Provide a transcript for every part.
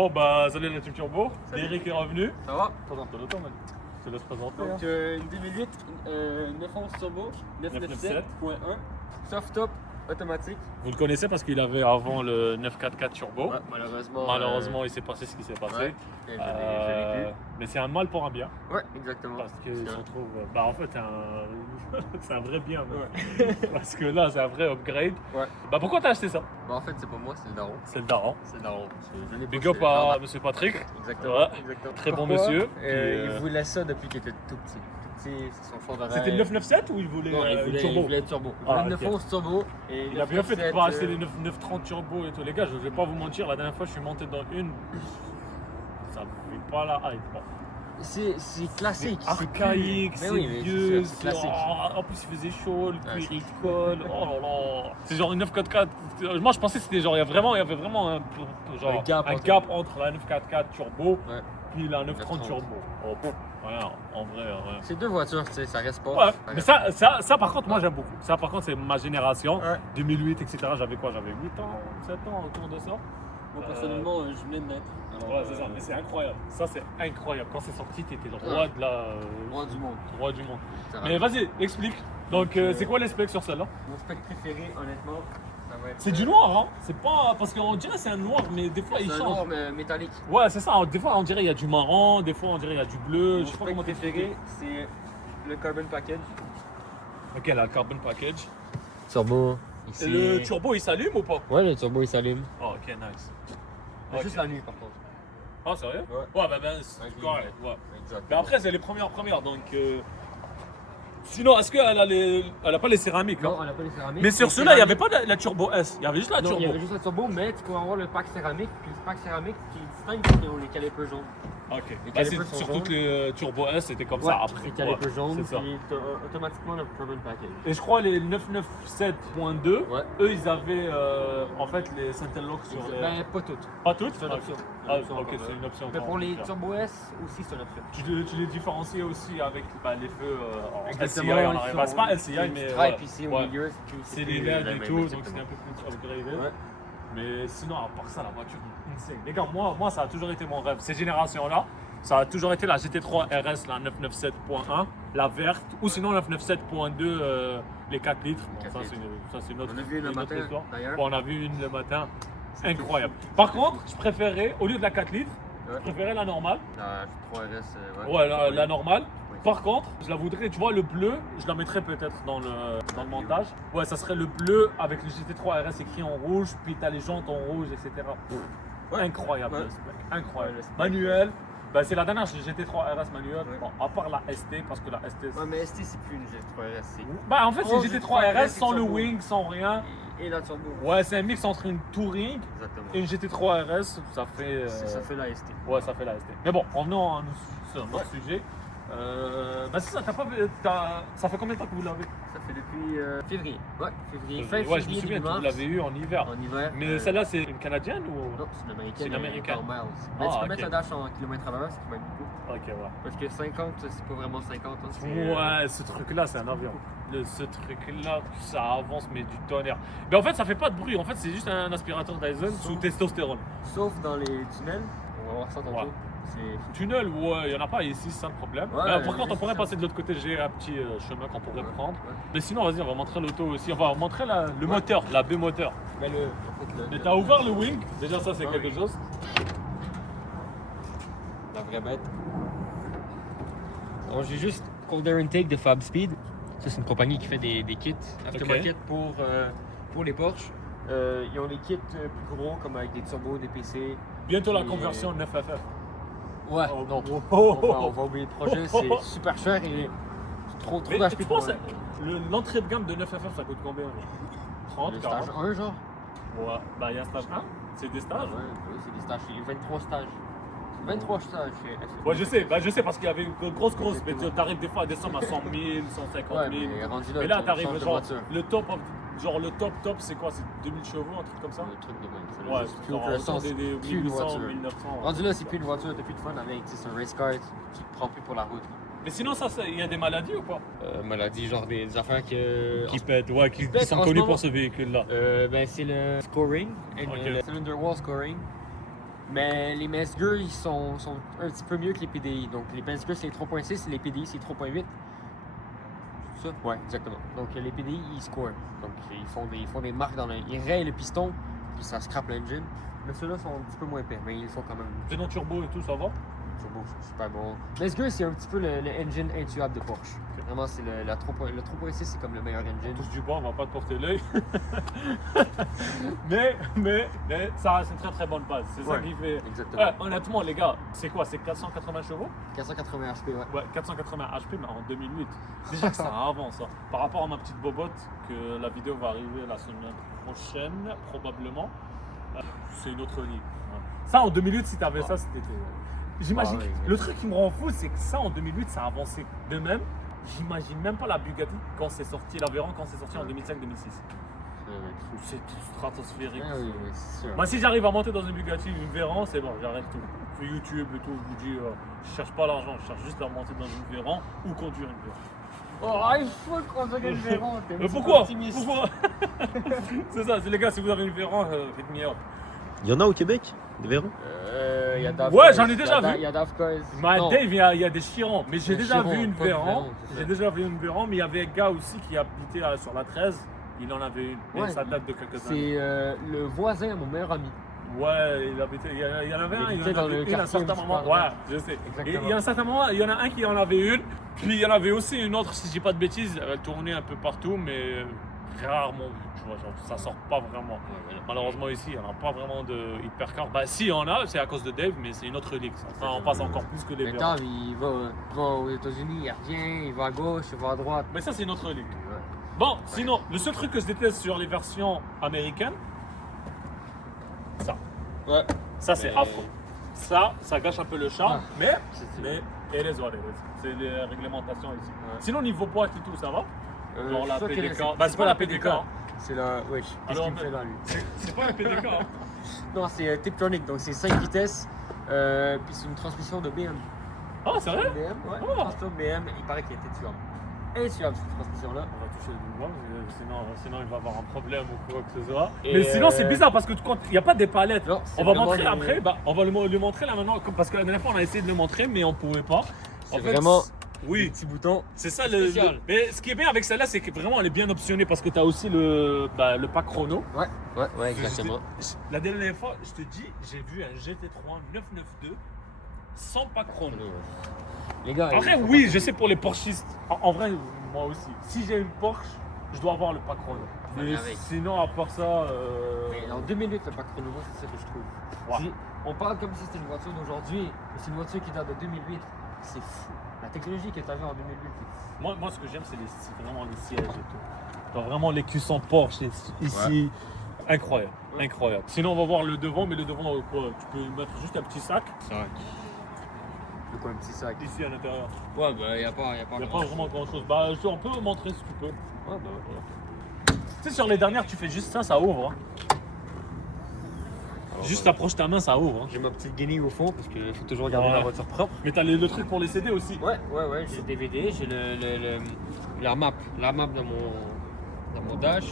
Bon, bah, salut la Team Turbo. Salut. Eric est revenu. Ça va? Présente l'auto, man. Je te laisse présenter. Donc une 2008, 911 turbo, 997.1, soft top, automatique. Vous le connaissez parce qu'il avait avant le 944 Turbo. Ouais, malheureusement. Malheureusement, il s'est passé ce qui s'est passé. Ouais, et je l'ai vu. Mais c'est un mal pour un bien. Ouais, exactement. Parce qu'il se retrouve. Bah, en fait, c'est un vrai bien. man. Ouais. Parce que là, c'est un vrai upgrade. Ouais. Bah, pourquoi t'as acheté ça? Bah, en fait, c'est pas moi, c'est le daron. C'est le daron. C'est le daron. Je l'ai Big pas, up c'est à Bernard. monsieur Patrick. Exactement. Ouais. Exactement. Très bon Pourquoi? monsieur. Il voulait ça depuis qu'il était tout petit. Tout petit, c'est son fond d'oreille. C'était le 997 ou il voulait Non, il le voulait, turbo? il voulait le turbo. Il Ah, voulait le ok. 911 turbo. Et Il a bien fait de 997, pas acheter les 930 turbo et tout. Les gars, je vais pas vous mentir, la dernière fois je suis monté dans une. Ça me fait pas la hype. Bon. C'est classique. C'est archaïque, Mais c'est oui, mais vieux, c'est classique. En plus il faisait chaud, le Ouais, cuir c'est- il colle. Oh là là. C'est genre une 944. Moi je pensais que c'était genre, il y avait vraiment genre, Un gap entre- gap entre la 944 turbo Ouais. puis la 930 930. turbo. Oh, pff, rien, en vrai, rien. C'est deux voitures, tu sais, ça reste pas. Ouais, mais reste- ça par contre, moi j'aime beaucoup. Ça par contre, c'est ma génération. Ouais. 2008, etc. J'avais quoi? J'avais 8 ans, 7 ans autour de ça. Moi, personnellement, je venais de naître. Alors, Ouais, c'est ça, mais c'est incroyable. Ça, c'est incroyable. Quand c'est sorti, t'étais le roi de la. Roi du monde. Roi du monde. littéralement. Mais vas-y, explique. Donc, c'est quoi les specs sur celle-là? Mon spec préféré, honnêtement, ça va être. C'est du noir, hein? C'est pas. Parce qu'on dirait que c'est un noir, mais des fois il C'est un change. noir mais métallique. Ouais, c'est ça. Des fois, on dirait qu'il y a du marron, des fois, on dirait qu'il y a du bleu. Mon Je sais pas spec comment préféré, c'est le carbon package. Ok, la carbon package. Turbo, Et ici. le turbo, il s'allume ou pas? Ouais, le turbo il s'allume. Oh, ok, nice. Mais Ok. juste la nuit par contre. Ah, sérieux? Ouais. Ouais, bah, c'est Ouais, correct. Ouais. Exact. Mais après, c'est les premières, donc. Sinon, est-ce qu'elle a pas les céramiques? Non, Hein? on n'a pas les céramiques. Mais sur Les ceux-là, il n'y avait céramiques- pas la Turbo S, il y avait juste la Non, Turbo. il y avait juste la turbo, mais tu peux avoir le pack céramique. Puis le pack céramique qui est distinct parce qu'ils ont les calipers jaunes. Ok. Les Bah, c'est calipers sont surtout jaunes. que le Turbo S c'était comme ça après. les calipers Ouais, jaunes, c'est ça. puis t'as automatiquement le carbon package. Et je crois les 997.2, Ouais. eux ils avaient en fait les Syntel Lock sur les. Ben, pas toutes. Pas toutes? C'est une option. Ah, Une option ok, encore, c'est une option. Mais encore, pour les ok. Turbo S aussi, c'est une option. Tu les différencies aussi avec les feux en Exactement, LCI en ils arrière. sont- Bah, c'est pas LCI, une mais. stripe ouais. ici Ouais. au milieu. C'est les LED et tout, donc c'est un peu plus upgradé. Ouais. Mais sinon, à part ça, la voiture est insane. Les gars, moi, ça a toujours été mon rêve. Ces générations-là, ça a toujours été la GT3 RS, la 997.1, la verte, ou sinon la 997.2, les 4 litres. Bon, 4 ça, litres. c'est notre, On a vu une le notre matin, histoire. d'ailleurs. Bon, on a vu une le matin. Incroyable. Par contre, je préférais, au lieu de la 4 litres, Ouais. je préférais la normale. La 3RS, Ouais, la normale. Oui. Par contre, je la voudrais, tu vois, le bleu, je la mettrais peut-être dans le montage. Ouais, ça serait le bleu avec le GT3 RS écrit en rouge, puis t'as les jantes en rouge, etc. Ouais. Incroyable, Ouais. le spec. Incroyable. Ouais, le spec. Manuel, bah, c'est la dernière GT3 RS manuel. Ouais. Bon, à part la ST, parce que la ST. Ouais, mais ST, c'est plus une G3RS. Bah, en fait, c'est Oh, GT3 GT3 RS sans le turbo. wing, sans rien. Et la turbo. Ouais, c'est un mix entre une Touring Exactement. et une GT3 RS. Ça fait. Ça fait la ST. Ouais, ça fait la ST. Mais bon, revenons à notre sujet. Bah, c'est ça, ça fait combien de temps que vous l'avez? Ça fait depuis février. Ouais, février. Fin Ouais, je me février, souviens début que vous mars. l'avez eu en hiver. En hiver. Mais celle-là, c'est une canadienne ou? Non, c'est une américaine. C'est une américaine. En miles. Ah, Mais tu peux ok. mettre la dash en kilomètres à l'heure, ce qui m'aide beaucoup. Ok, ouais. Parce que 50, c'est pas vraiment 50. Hein, c'est, Ouais, ce truc-là, c'est un avion. Ce truc-là, ça avance, mais du tonnerre. Mais en fait, ça fait pas de bruit. En fait, c'est juste un aspirateur Dyson sous testostérone. Sauf dans les tunnels. On va voir ça tantôt. Ouais. C'est Tunnel, ouais, il y en a pas ici, c'est ça le problème. Ouais, Mais par contre, on c'est pourrait ça. passer de l'autre côté. J'ai un petit chemin qu'on pourrait prendre. Ouais. Mais sinon, vas-y, on va montrer l'auto aussi. On va montrer le moteur, la B moteur. Mais en fait, Mais t'as ouvert le wing. Déjà, ça, c'est Ah quelque oui. chose. La vraie bête. Alors, j'ai juste Cold Air Intake de Fab Speed. Ça, c'est une compagnie qui fait des kits aftermarket pour les Porsche. Ils ont des kits plus gros, comme avec des turbos, des PC. Bientôt la Et, conversion 9FF. Ouais, Oh, non. oh, oh, On va oublier le projet, c'est super cher et trop Mais d'HP tu pour penses, l'entrée de gamme de 9FF, ça coûte combien? 30, le 40? stage 1, genre. Ouais, bah il y a un stage 1. C'est des stages. Oui, c'est des stages. Il y a 23 stages. 23 stages chez FF. Ouais, je sais parce qu'il y avait une grosse, mais tu arrives des fois à des sommes à 100 000, 150 000. Ouais, mais rendu là, Mais là, tu t'arrives changes de genre, voiture. le top, c'est quoi? C'est 2000 chevaux, un truc comme ça? Le truc de même. Ouais, c'est plus genre, aucun autour sens. des Plus une 1800, voiture. 1900. Rendu là, c'est plus une voiture, t'as plus de fun avec. C'est un race car, tu te prends plus pour la route. Mais sinon, il y a des maladies ou pas? Maladie, genre des affaires que. Qui pètent, ouais, qui pètent sont en ce connus moment. pour ce véhicule-là. Ben, c'est le scoring, et Ok. le cylinder wall scoring. Mais les Mezger, ils sont un petit peu mieux que les PDI. Donc les Mezger, c'est les 3.6 et les PDI, c'est 3.8. C'est ça? Ouais, exactement. Donc les PDI, ils scorent. Donc ils font des marques ils rayent le piston, puis ça scrape l'engine. Mais ceux-là sont un petit peu moins épais, mais ils font quand même. C'est non turbo et tout, ça va? Turbo, c'est super bon. Mezger, c'est un petit peu le engine intuable de Porsche. Vraiment, c'est le 3.6, c'est comme le meilleur engine. Tous du bois, on va pas te porter l'œil. mais ça reste une très très bonne base. C'est ça qui fait. Exactement. Ouais, honnêtement, les gars, c'est quoi? C'est 480 chevaux? 480 HP, ouais. Ouais, 480 HP, mais en 2008. Déjà que ça avance, ça. Par rapport à ma petite bobotte, que la vidéo va arriver la semaine prochaine, probablement. C'est une autre ligne. Ouais. Ça, en 2008, si t'avais ça, c'était. J'imagine. Le truc qui me rend fou, c'est que ça, en 2008, ça a avancé de même. J'imagine même pas la Bugatti quand c'est sorti, l'Aveyron quand c'est sorti en 2005-2006. C'est stratosphérique. Ah oui, c'est sûr. Moi, si j'arrive à monter dans une Bugatti, une Veyron, c'est bon, j'arrête tout. Je fais YouTube et tout, je vous dis, je cherche pas l'argent, je cherche juste à monter dans une Veyron ou conduire une Veyron. Oh, il faut conduire une Veyron. Mais pourquoi? C'est ça, c'est les gars, si vous avez une Veyron, hit me up. Il y en a au Québec, des Veyron? Il y a Dave Ouais, Coz, j'en ai déjà vu. Il y a Dave Coz. Mais Non. Dave, il y a des Chirons. Mais j'ai déjà vu une Veyron. J'ai déjà vu une Veyron, mais il y avait un gars aussi qui habitait sur la 13. Il en avait une. Mais Ouais, ça date de quelques années. C'est le voisin à mon meilleur ami. Ouais, il habitait. Il y en avait un. Il habitait y en dans avait le une à un quartier certain où tu moment. parles. Ouais, je sais. Et Exactement. il y a un certain moment, il y en a un qui en avait une. Puis il y en avait aussi une autre, si je dis pas de bêtises. Elle tournait un peu partout, mais rarement vue. Tu vois, genre, ça sort pas vraiment. Malheureusement ici, il n'y en a pas vraiment de hypercar. Bah si, il y en a, c'est à cause de Dave, mais c'est une autre ligue. Enfin, on passe encore plus que les Mais Veyron. Dave, il va aux États-Unis, il revient, il va à gauche, il va à droite. Mais ça, c'est une autre ligue. Ouais. Bon, sinon, le seul truc que je déteste sur les versions américaines, ça. Ouais. Ça, c'est affreux. Ça gâche un peu le charme, Ah, mais c'est- et les autres, c'est les réglementations ici. Ouais. Sinon, niveau boîte et tout, ça va? Genre la je sais que PDK. Bah, c'est pas la PDK. hein. C'est la. Wesh, qu'est-ce Alors, qu'il me fait là, lui? C'est pas la PDK. hein. Non, c'est Tiptronic, donc c'est 5 vitesses, puis c'est une transmission de BM. Ah, c'est vrai? BM, ouais. Oh. Transmission BM, il paraît qu'elle était tuable. Intuable cette transmission-là. On va toucher du bois, sinon il va avoir un problème ou quoi que ce soit. Et Mais sinon, c'est bizarre parce que il n'y a pas des palettes. Non, c'est On va vraiment montrer les- après, bah, on va le montrer là maintenant, parce que la dernière fois on a essayé de le montrer, mais on pouvait pas. C'est vraiment des Oui, petits boutons. c'est ça spécial. Mais ce qui est bien avec celle-là, c'est que vraiment elle est bien optionnée parce que tu as aussi le pack chrono. Ouais, exactement. La dernière fois, je te dis, j'ai vu un GT3 992 sans pack chrono. Les gars, Après, il faut oui, je sais pour les Porschistes. En vrai, moi aussi. Si j'ai une Porsche, je dois avoir le pack chrono. Faut aller avec. Sinon, à part ça. Mais en 2 minutes, le pack chrono, moi, c'est ça que je trouve. Ouais. On parle comme si c'était une voiture d'aujourd'hui, mais c'est une voiture qui date de 2008. C'est fou. La technologie que tu avais en 2008, c'est fou. Moi, ce que j'aime, c'est vraiment les sièges et tout. Genre vraiment les cuissons Porsche ici. Incroyable, incroyable. Sinon, on va voir le devant, mais le devant, quoi, tu peux mettre juste un petit sac De quoi, un petit sac? ici à l'intérieur. Ouais, bah, y a pas Il n'y a pas vraiment grand chose. Bah, on peut montrer si tu peux. Ouais, bah, voilà. Tu sais, sur les dernières, tu fais juste ça ouvre. Hein. Juste approche ta main, ça ouvre. Hein. J'ai ma petite guenille au fond parce qu'il faut toujours garder la voiture propre. Mais t'as le truc pour les CD aussi. Ouais, j'ai le DVD, j'ai la map dans mon dash.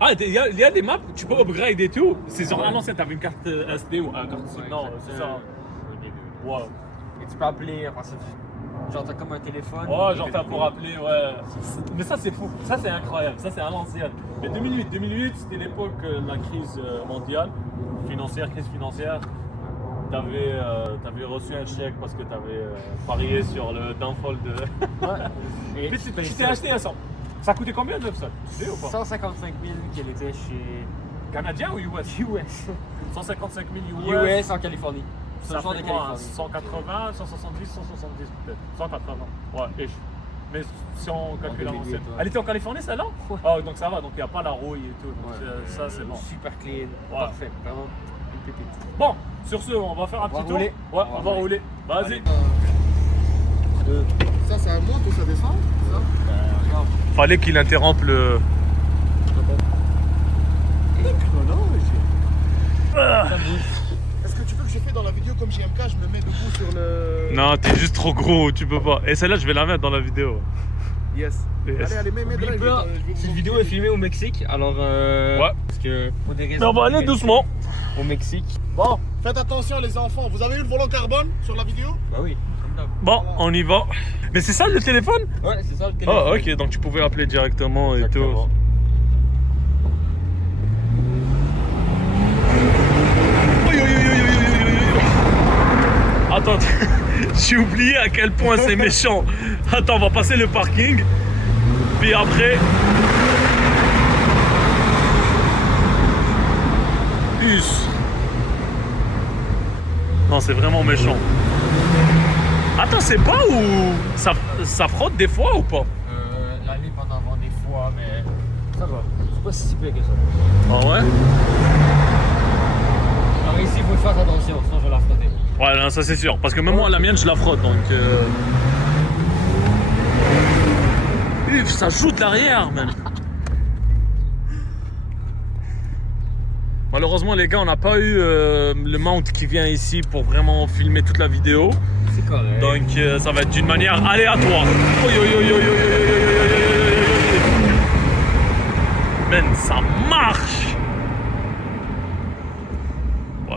Ah, il y a des maps, tu peux upgrade et tout. C'est genre, ah non, c'est t'avais une carte SD ou une carte SIM. Non, c'est ça. Ouais. Et tu peux appeler, enfin, genre t'as comme un téléphone. Ouais, genre t'as pour appeler, ouais. Mais ça, c'est fou. Ça, c'est incroyable. Ça, c'est à l'ancienne. Mais 2008, c'était l'époque de la crise mondiale, crise financière. T'avais reçu un chèque parce que t'avais parié sur le downfall de. Ouais. Et Mais tu t'es acheté à 100. Ça coûtait combien de ça? Tu sais ou pas? 155 000 qu'elle était chez Canadien ou US? US. 155 000 US. US en Californie. Ça C'est le fait de quoi, Californie. 180, 170, 170 peut-être. 180. Ouais, ish. Mais si on calcule à 2008, l'ancienne. ouais. Elle était en Californie celle-là? Ouais. Ah, donc ça va, donc il n'y a pas la rouille et tout. Donc ça, c'est bon. Super clean, Ouais. parfait, vraiment une pépite. Bon, sur ce, on va faire un On va petit tour. rouler. Ouais, on va rouler. Vas-y. Allez. Ça monte ou ça descend? Regarde. Fallait qu'il interrompe le. Est-ce que tu veux que je fais dans la vidéo comme JMK, je me mets debout sur le... Non, t'es juste trop gros, tu peux pas. Et celle-là, je vais la mettre dans la vidéo. Yes. Yes. Allez, mets N'oublie là, pas, je vais vous cette montrer. vidéo est filmée au Mexique, alors Ouais. Parce que pour des raisons. Mais on va aller doucement. au Mexique. Bon, faites attention les enfants. Vous avez eu le volant carbone sur la vidéo? Bah oui, comme d'hab. Bon, on y va. Mais c'est ça le téléphone? Ouais, c'est ça le téléphone. Oh, ok, donc tu pouvais appeler directement et tout. Exactement. Attends, j'ai oublié à quel point c'est méchant. Attends, on va passer le parking. Puis après... Us. Non, c'est vraiment méchant. Attends, c'est pas où ça frotte des fois ou pas? La nuit pendant avant des fois, mais ça va. C'est pas si pire que ça. Ah ouais? Alors ici, il faut faire attention, sinon je vais la frotter. Ouais, non, ça c'est sûr. Parce que même moi, la mienne, je la frotte, donc... Uf, ça joue de l'arrière, man. Malheureusement, les gars, on n'a pas eu le mount qui vient ici pour vraiment filmer toute la vidéo. C'est correct. Donc, ça va être d'une manière aléatoire. Man, ça marche. Ouais.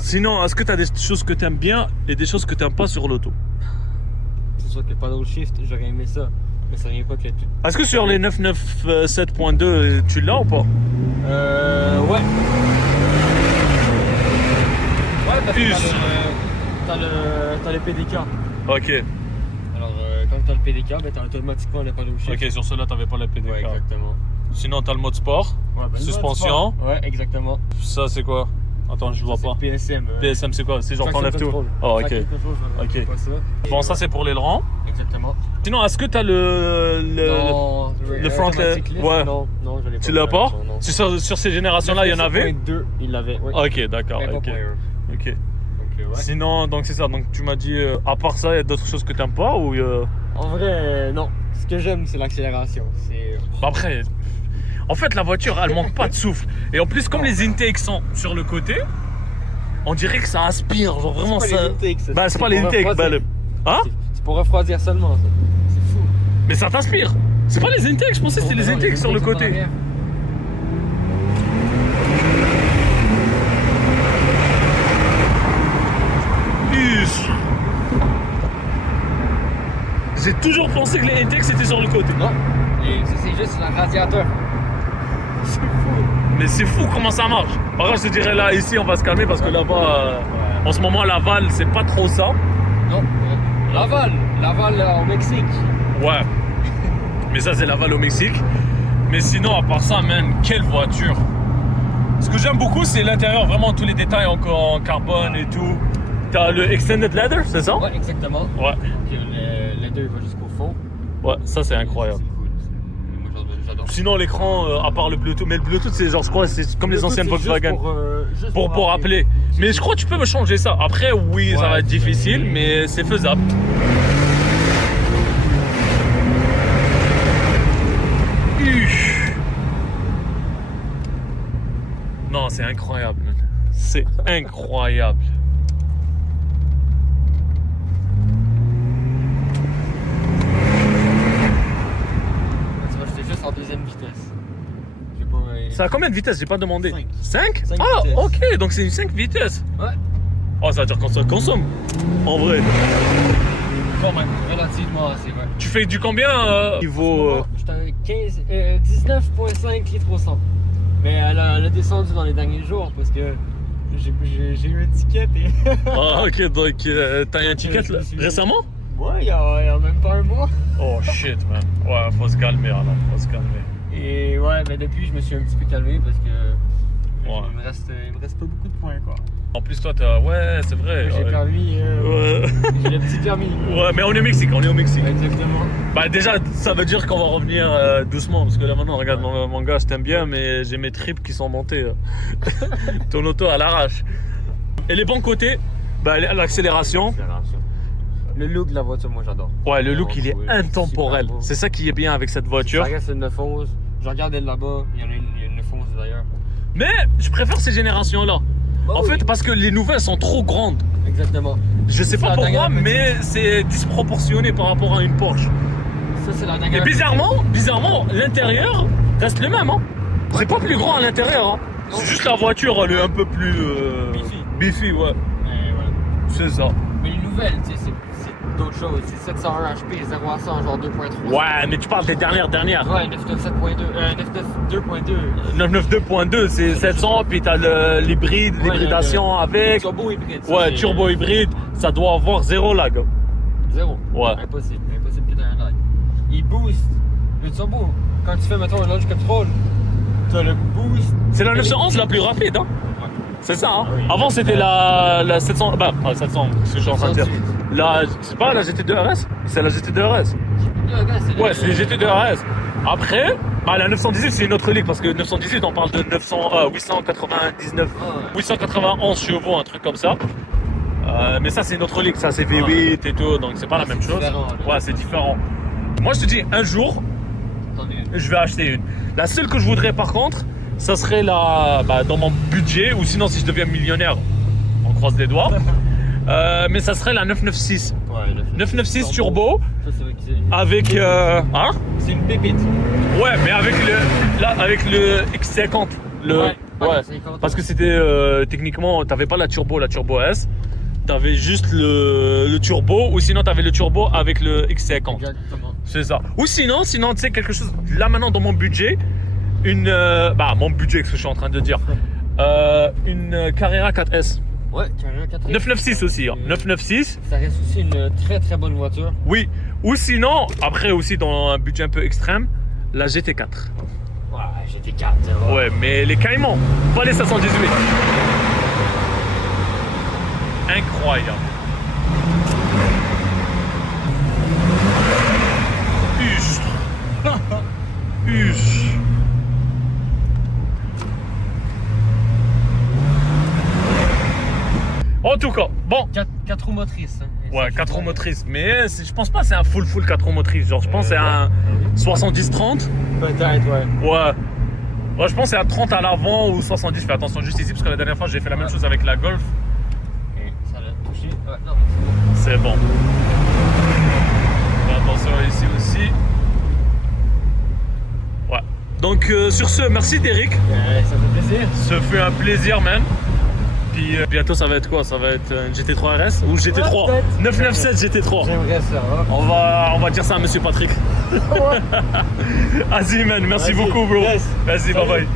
Sinon, est-ce que tu as des choses que tu aimes bien et des choses que tu n'aimes pas sur l'auto? C'est sûr que le paddle shift, j'aurais aimé ça. Mais ça vient pas que tout. Est-ce que sur les 997.2, tu l'as ou pas? Ouais. Ouais, parce que t'as le PDK. Ok. Alors, quand t'as le PDK, ben t'as automatiquement le paddle shift. Ok, sur cela, t'avais pas le PDK. Ouais, exactement. Sinon, t'as le mode sport, Ouais, ben, suspension. Ouais, exactement. Ça, c'est quoi? Attends, je vois C'est pas. le PSM. PSM, c'est quoi? C'est genre Traction t'enlèves tout. control. Oh, ok. Traction control, je Ok. fais pas ça. Bon, ça, c'est pour l'aileron. Exactement. Sinon, est-ce que t'as le Le front automatic lift, ouais. Non, je l'ai pas. Tu l'as pas? Non. Sur ces générations-là, il y en avait? 2, il l'avait. Ouais. Ok, d'accord. Mais pas Ok. point un. Ok. Donc, ouais. Sinon, donc c'est ça. Donc tu m'as dit, à part ça, il y a d'autres choses que t'aimes pas ou En vrai, non. Ce que j'aime, c'est l'accélération. C'est. Bah après, en fait, la voiture, elle manque pas de souffle. Et en plus, comme les intakes sont sur le côté, on dirait que ça aspire. Genre vraiment C'est ça. pas les intakes, ça. Bah c'est pas les pour intakes. Bah, refroidir. Hein? C'est pour refroidir seulement, ça. C'est fou. Mais ça t'inspire. C'est pas les intakes. Je pensais que c'était les Non, intakes sur le intakes sont côté. en arrière. Us. J'ai toujours pensé que les intakes c'était sur le côté. Non. Et ça, c'est juste un radiateur. C'est fou. Mais c'est fou comment ça marche. Par contre, je te dirais là, ici, on va se calmer parce que là-bas, en ce moment, Laval, c'est pas trop ça. Non. Laval au Mexique. Ouais. Mais ça, c'est Laval au Mexique. Mais sinon, à part ça, man, quelle voiture. Ce que j'aime beaucoup, c'est l'intérieur, vraiment tous les détails encore en carbone et tout. T'as le extended leather, c'est ça? Ouais, exactement. Ouais. Puis le 2 va jusqu'au fond. Ouais, ça c'est incroyable. C'est cool. Moi, j'adore. Sinon, l'écran, à part le Bluetooth, mais le Bluetooth, c'est genre, je crois, c'est comme les anciennes Volkswagen. Pour rappeler. Mais je crois que tu peux me changer ça. Après, oui, ça Ouais, va être difficile, mais c'est faisable. Non, c'est incroyable, man. C'est incroyable. Tu vois, j'étais juste en deuxième vitesse. J'ai pas. Ça a combien de vitesses? J'ai pas demandé. 5? 5 Ah, vitesses. ok, donc c'est une 5 vitesses. Ouais. Oh, ça veut dire qu'on se consomme. En vrai. Quand même, relativement assez, ouais. Tu fais du combien niveau. J'étais à 19,5 litres au 100. Mais elle a descendu dans les derniers jours parce que j'ai eu un ticket et. Ah, ok, donc t'as eu un ticket là, récemment? Ouais, il y a même pas un mois. Oh shit, man. Ouais, faut se calmer là, faut se calmer. Et ouais, mais depuis, je me suis un petit peu calmé parce que Ouais. il me reste pas beaucoup de points, quoi. En plus, toi, t'as. Ouais, c'est vrai. J'ai ouais. permis. Ouais. J'ai le petit permis. Ouais, mais on est au Mexique, on est au Mexique. Ouais, exactement. Bah, déjà, ça veut dire qu'on va revenir doucement. Parce que là, maintenant, regarde, mon gars, je t'aime bien, mais j'ai mes tripes qui sont montées. Ton auto à l'arrache. Et les bons côtés, bah, l'accélération. Le look de la voiture, moi j'adore. Ouais, le look, il est Ouais, intemporel. super beau. C'est ça qui est bien avec cette voiture. Ça reste une 911. Je regarde elle là-bas, il y en a une 911 d'ailleurs. Mais je préfère ces générations-là. Oh, En oui. fait, parce que les nouvelles sont trop grandes. Exactement. Je sais C'est pas la pourquoi, dernière mais c'est disproportionné par rapport à une Porsche. Ça, c'est la Et dernière. bizarrement, l'intérieur reste le même. Hein. C'est pas plus grand à l'intérieur. Hein. C'est juste la voiture, elle est un peu plus. Beefy, ouais. Mais voilà. C'est ça. Mais les nouvelles, tu sais, c'est d'autres choses. C'est 701 HP, 0 à 100, genre 2.3. Ouais, mais tu parles des dernières. Ouais, 992.2. 992.2, c'est 700, puis t'as l'hybride, l'hybridation avec. Turbo hybride. ça, Ouais, c'est- turbo hybride, ça doit avoir 0 lag. 0. Ouais. Impossible que t'aies un lag. Il boost. Le turbo, quand tu fais, mettons, un launch control, t'as le boost. C'est la 911 la plus rapide, hein. Ouais. C'est ça, hein. Oui. Avant, c'était la 700. Bah, 700, ce que je suis en train de dire. C'est pas la GT2 RS. C'est la GT2 RS. Ouais, c'est les GT2 RS. Après, bah, la 918, c'est une autre ligue parce que 918, on parle de 899, 891 chevaux, un truc comme ça. Mais ça, c'est une autre ligue. Ça, c'est V8 et tout, donc c'est pas la même chose. différent, là. Ouais, c'est différent. Moi, je te dis, un jour, je vais acheter une. La seule que je voudrais, par contre, ça serait dans mon budget, ou sinon, si je deviens millionnaire, on croise les doigts. Mais ça serait la 996. Ouais, 996 turbo Ça, c'est vrai que c'est. avec. Hein? C'est une pépite. Ouais, mais avec le X50. Ouais, ouais. X50. Parce que c'était techniquement, t'avais pas la turbo S. T'avais juste le turbo, ou sinon t'avais le turbo avec le X50. Exactement. C'est ça. Ou sinon, tu sais, quelque chose, là maintenant dans mon budget, mon budget, ce que je suis en train de dire, une Carrera 4S. Ouais, Carrera 4. 996 aussi, hein. 996. Ça reste aussi une très très bonne voiture. Oui. Ou sinon, après aussi dans un budget un peu extrême, la GT4. Ouais, GT4. Ouais, mais les Caïmans, pas les 718. Incroyable. Huche. En tout cas, bon. 4 roues motrices. Hein. Ouais, 4 roues motrices. Mais je pense pas que c'est un full 4 roues motrices. Genre, je pense que c'est un 70-30. Peut-être, ouais. Ouais. Ouais, je pense que c'est un 30 à l'avant ou 70. Fais attention juste ici parce que la dernière fois j'ai fait la même chose avec la Golf. Et ça l'a touché. Ouais, non. C'est bon. Fais attention ici aussi. Ouais. Donc sur ce, merci Derek. Ça fait plaisir. Ce fut un plaisir, man. Puis bientôt ça va être quoi? Ça va être une GT3 RS ou GT3? peut-être. 997 GT3. J'aimerais ça. Hein. On va dire ça à Monsieur Patrick. Vas-y man, merci Vas-y. beaucoup bro. Yes. Vas-y, bye Salut. bye.